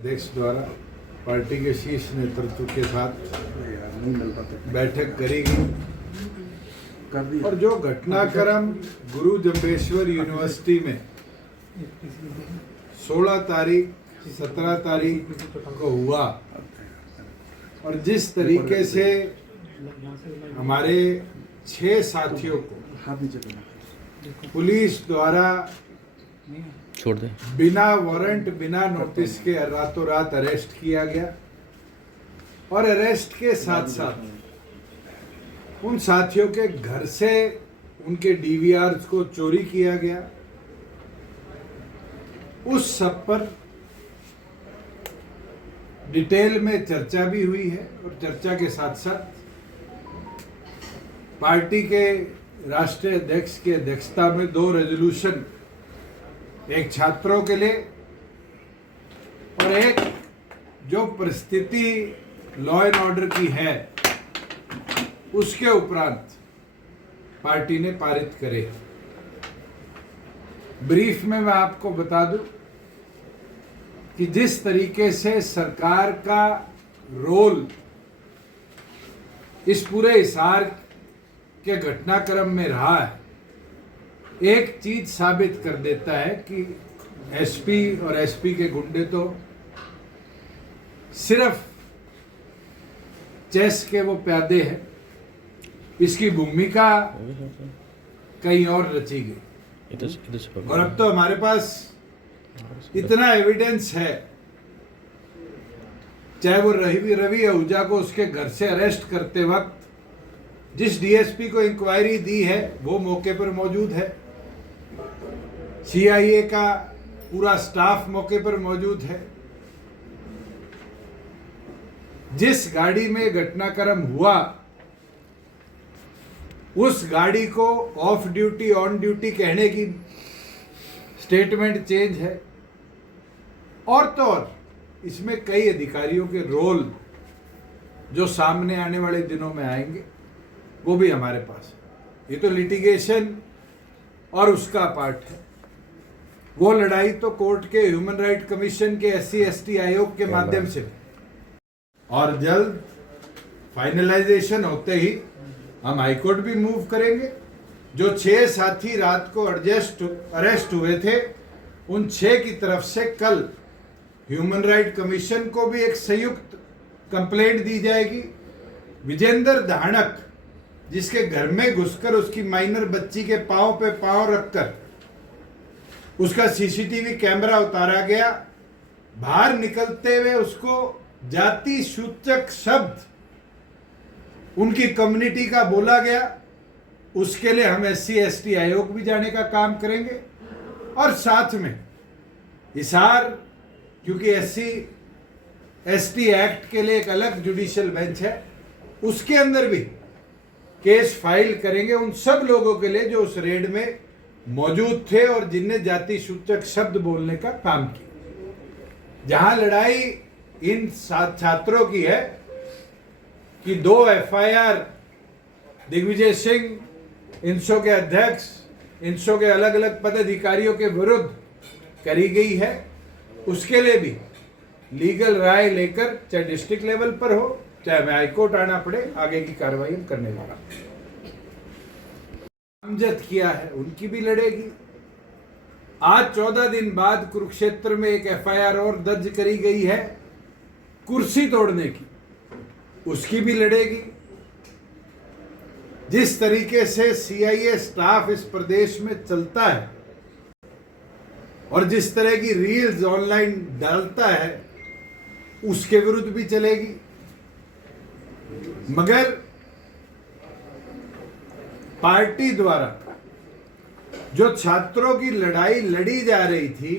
अध्यक्ष द्वारा पार्टी के शीर्ष नेतृत्व के साथ बैठक करी गई और जो घटनाक्रम गुरु जम्बेश्वर यूनिवर्सिटी में 16 तारीख 17 तारीख को हुआ और जिस तरीके से हमारे 6 साथियों को पुलिस द्वारा छोड़ दे बिना वारंट बिना नोटिस के रातों रात अरेस्ट किया गया और अरेस्ट के साथ साथ उन साथियों के घर से उनके डीवीआर को चोरी किया गया, उस सब पर डिटेल में चर्चा भी हुई है और चर्चा के साथ साथ पार्टी के राष्ट्रीय अध्यक्ष की अध्यक्षता में 2 रेजोल्यूशन, एक छात्रों के लिए और एक जो परिस्थिति लॉ एंड ऑर्डर की है उसके उपरांत पार्टी ने पारित करे। ब्रीफ में मैं आपको बता दूं कि जिस तरीके से सरकार का रोल इस पूरे हिसार के घटनाक्रम में रहा है, एक चीज साबित कर देता है कि एसपी और एसपी के गुंडे तो सिर्फ चेस के वो प्यादे हैं, इसकी भूमिका कहीं और रची गई। और अब तो हमारे पास इतना एविडेंस है, चाहे वो रवि आहूजा को उसके घर से अरेस्ट करते वक्त जिस डीएसपी को इंक्वायरी दी है वो मौके पर मौजूद है, सीआईए का पूरा स्टाफ मौके पर मौजूद है, जिस गाड़ी में घटनाक्रम हुआ उस गाड़ी को ऑफ ड्यूटी ऑन ड्यूटी कहने की स्टेटमेंट चेंज है और तो और इसमें कई अधिकारियों के रोल जो सामने आने वाले दिनों में आएंगे वो भी हमारे पास है। ये तो लिटिगेशन और उसका पार्ट है, वो लड़ाई तो कोर्ट के ह्यूमन राइट कमीशन के SC/ST आयोग के माध्यम से और जल्द फाइनलाइजेशन होते ही हम हाईकोर्ट भी मूव करेंगे। जो 6 साथी रात को अरेस्ट हुए थे उन 6 की तरफ से कल ह्यूमन राइट कमीशन को भी एक संयुक्त कंप्लेंट दी जाएगी। विजेंद्र धानक जिसके घर में घुसकर उसकी माइनर बच्ची के पांव पे पांव रखकर उसका सीसीटीवी कैमरा उतारा गया, बाहर निकलते हुए उसको जाति सूचक शब्द उनकी कम्युनिटी का बोला गया, उसके लिए हम SC/ST आयोग भी जाने का काम करेंगे। और साथ में हिसार, क्योंकि SC/ST एक्ट के लिए एक अलग जुडिशियल बेंच है, उसके अंदर भी केस फाइल करेंगे उन सब लोगों के लिए जो उस रेड में मौजूद थे और जिनने जाति सूचक शब्द बोलने का काम किया। जहां लड़ाई इन छात्रों की है कि 2 FIR दिग्विजय सिंह, इंसो के अध्यक्ष, इंसो के अलग अलग पदाधिकारियों के विरुद्ध करी गई है, उसके लिए भी लीगल राय लेकर चाहे डिस्ट्रिक्ट लेवल पर हो चाहे मैं हाईकोर्ट आना पड़े, आगे की कार्रवाई हम करने वाला नामजद किया है उनकी भी लड़ेगी। आज 14 दिन बाद कुरुक्षेत्र में एक FIR और दर्ज करी गई है कुर्सी तोड़ने की, उसकी भी लड़ेगी। जिस तरीके से CIA स्टाफ इस प्रदेश में चलता है और जिस तरह की रील्स ऑनलाइन डालता है उसके विरुद्ध भी चलेगी। मगर पार्टी द्वारा जो छात्रों की लड़ाई लड़ी जा रही थी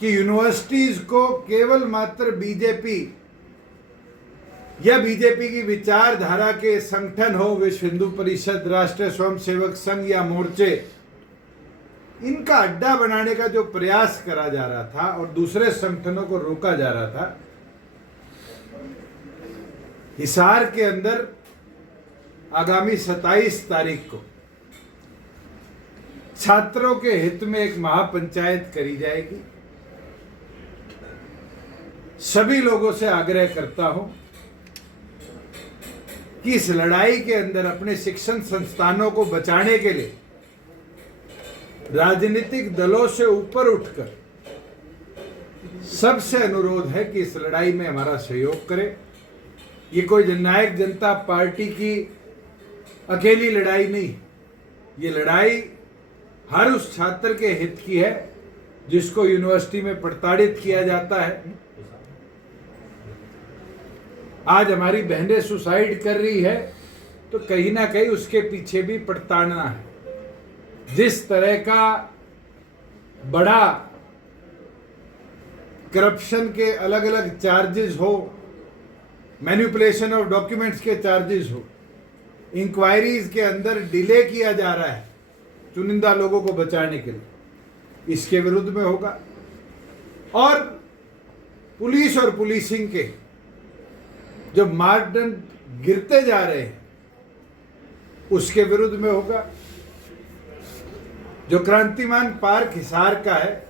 कि यूनिवर्सिटीज को केवल मात्र बीजेपी या बीजेपी की विचारधारा के संगठन हो, विश्व हिंदू परिषद, राष्ट्रीय स्वयंसेवक संघ या मोर्चे, इनका अड्डा बनाने का जो प्रयास करा जा रहा था और दूसरे संगठनों को रोका जा रहा था, हिसार के अंदर आगामी 27 तारीख को छात्रों के हित में एक महापंचायत करी जाएगी। सभी लोगों से आग्रह करता हूं कि इस लड़ाई के अंदर अपने शिक्षण संस्थानों को बचाने के लिए राजनीतिक दलों से ऊपर उठकर सबसे अनुरोध है कि इस लड़ाई में हमारा सहयोग करें। ये कोई जननायक जनता पार्टी की अकेली लड़ाई नहीं, ये लड़ाई हर उस छात्र के हित की है जिसको यूनिवर्सिटी में प्रताड़ित किया जाता है। आज हमारी बहनें सुसाइड कर रही है तो कहीं ना कहीं उसके पीछे भी प्रताड़ना है। जिस तरह का बड़ा करप्शन के अलग अलग चार्जेस हो, मैनिपुलेशन ऑफ डॉक्यूमेंट्स के चार्जेस हो, इंक्वायरीज के अंदर डिले किया जा रहा है चुनिंदा लोगों को बचाने के लिए, इसके विरुद्ध में होगा। और पुलिस और पुलिसिंग के जो मानदंड गिरते जा रहे हैं उसके विरुद्ध में होगा। जो क्रांतिमान पार्क हिसार का है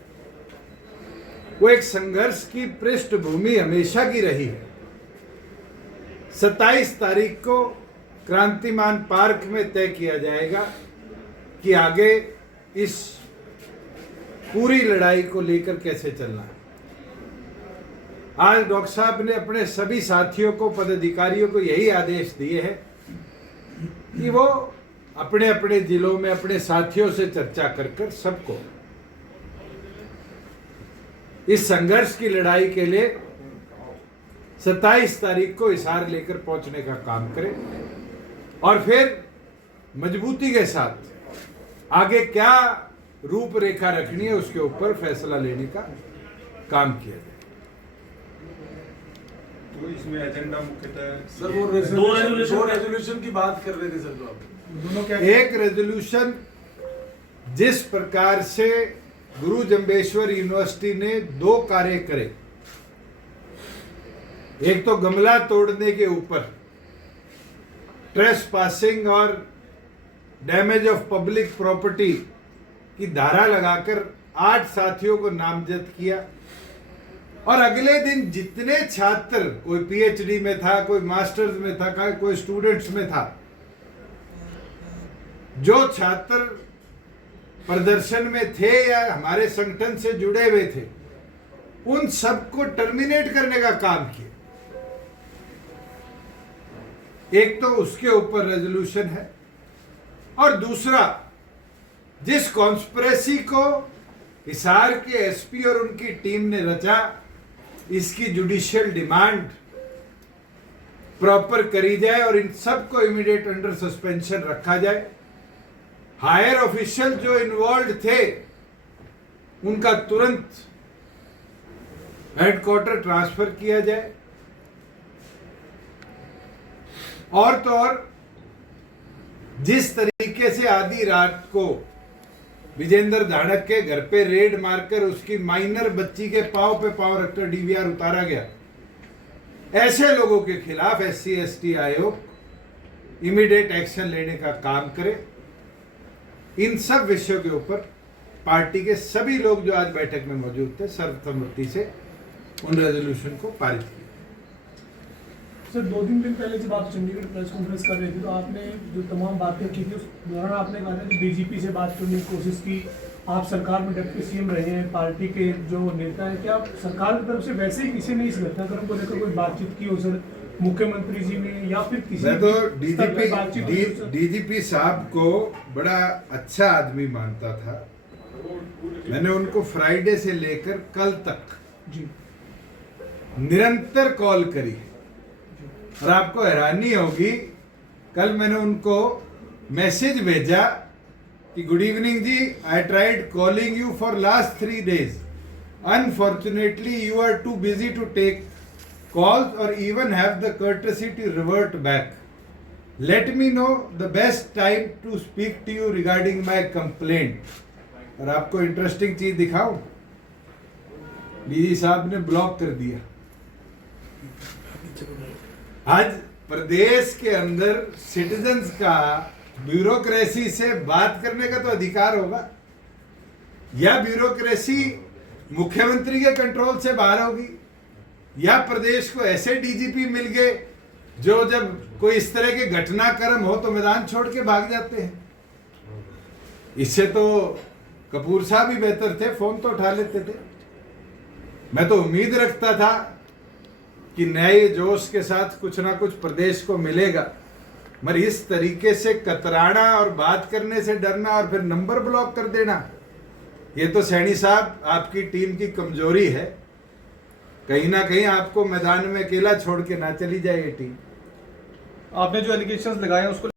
वो एक संघर्ष की पृष्ठभूमि हमेशा की रही है। 27 तारीख को क्रांतिमान पार्क में तय किया जाएगा कि आगे इस पूरी लड़ाई को लेकर कैसे चलना है। आज डॉक्टर साहब ने अपने सभी साथियों को, पदाधिकारियों को यही आदेश दिए हैं कि वो अपने अपने जिलों में अपने साथियों से चर्चा कर सबको इस संघर्ष की लड़ाई के लिए 27 तारीख को हिसार लेकर पहुंचने का काम करें और फिर मजबूती के साथ आगे क्या रूपरेखा रखनी है उसके ऊपर फैसला लेने का काम किया जाए। तो इसमें एजेंडा मुख्यतः सर वो दो रेजोल्यूशन की बात कर रहे थे सर, जो आप दोनों क्या? एक रेजोल्यूशन जिस प्रकार से गुरु जम्बेश्वर यूनिवर्सिटी ने 2 कार्य करे, एक तो गमला तोड़ने के ऊपर ट्रेसपासिंग और डैमेज ऑफ पब्लिक प्रॉपर्टी की धारा लगाकर 8 साथियों को नामजद किया और अगले दिन जितने छात्र, कोई पीएचडी में था, कोई मास्टर्स में था, कोई स्टूडेंट्स में था, जो छात्र प्रदर्शन में थे या हमारे संगठन से जुड़े हुए थे, उन सबको टर्मिनेट करने का काम किया। एक तो उसके ऊपर रेजोल्यूशन है और दूसरा जिस कॉन्स्पिरेसी को हिसार के एसपी और उनकी टीम ने रचा, इसकी जुडिशियल डिमांड प्रॉपर करी जाए और इन सबको इमीडिएट अंडर सस्पेंशन रखा जाए। हायर ऑफिशियल जो इन्वॉल्व थे उनका तुरंत हेडक्वार्टर ट्रांसफर किया जाए और तो और जिस तरीके से आधी रात को विजेंद्र धाड़क के घर पे रेड मारकर उसकी माइनर बच्ची के पांव पे पांव रखकर डीवीआर उतारा गया, ऐसे लोगों के खिलाफ SC/ST आयोग इमीडिएट एक्शन लेने का काम करे। इन सब विषयों के ऊपर पार्टी के सभी लोग जो आज बैठक में मौजूद थे सर्वसम्मति से उन रेजोल्यूशन को पारित किया। सर 2-3 दिन पहले जब आप चंडीगढ़ प्रेस कॉन्फ्रेंस कर रहे थे तो आपने जो तमाम बातें की थी उस दौरान आपने कहा था कि डीजीपी से बात करने की कोशिश की। आप सरकार में डिप्टी सीएम रहे हैं, पार्टी के जो नेता हैं, क्या सरकार की तरफ से वैसे ही किसी ने इस घटनाक्रम को लेकर कोई बातचीत की हो सर, मुख्यमंत्री जी ने या फिर किसी? मैं तो डीजीपी साहब को बड़ा अच्छा आदमी मानता था। मैंने उनको फ्राइडे से लेकर कल तक जी निरंतर कॉल करी और आपको हैरानी होगी, कल मैंने उनको मैसेज भेजा कि good evening ji, I tried calling you for last 3 days, unfortunately you are too busy to take calls or even have the courtesy to revert back. Let me know the best time to speak to you regarding my complaint. और आपको interesting चीज दिखाऊं, DG साहब ने block कर दिया। आज प्रदेश के अंदर सिटीजन्स का ब्यूरोक्रेसी से बात करने का तो अधिकार होगा, या ब्यूरोक्रेसी मुख्यमंत्री के कंट्रोल से बाहर होगी। या प्रदेश को ऐसे डीजीपी मिल गए जो जब कोई इस तरह के घटनाक्रम हो तो मैदान छोड़ के भाग जाते हैं। इससे तो कपूर साहब ही बेहतर थे, फोन तो उठा लेते थे। मैं तो उम्मीद रखता था कि नए जोश के साथ कुछ ना कुछ प्रदेश को मिलेगा, मगर इस तरीके से कतराना और बात करने से डरना और फिर नंबर ब्लॉक कर देना, ये तो सैनी साहब आपकी टीम की कमजोरी है। कहीं ना कहीं आपको मैदान में अकेला छोड़ के ना चली जाए ये टीम। आपने जो एलिगेशंस लगाए हैं उसको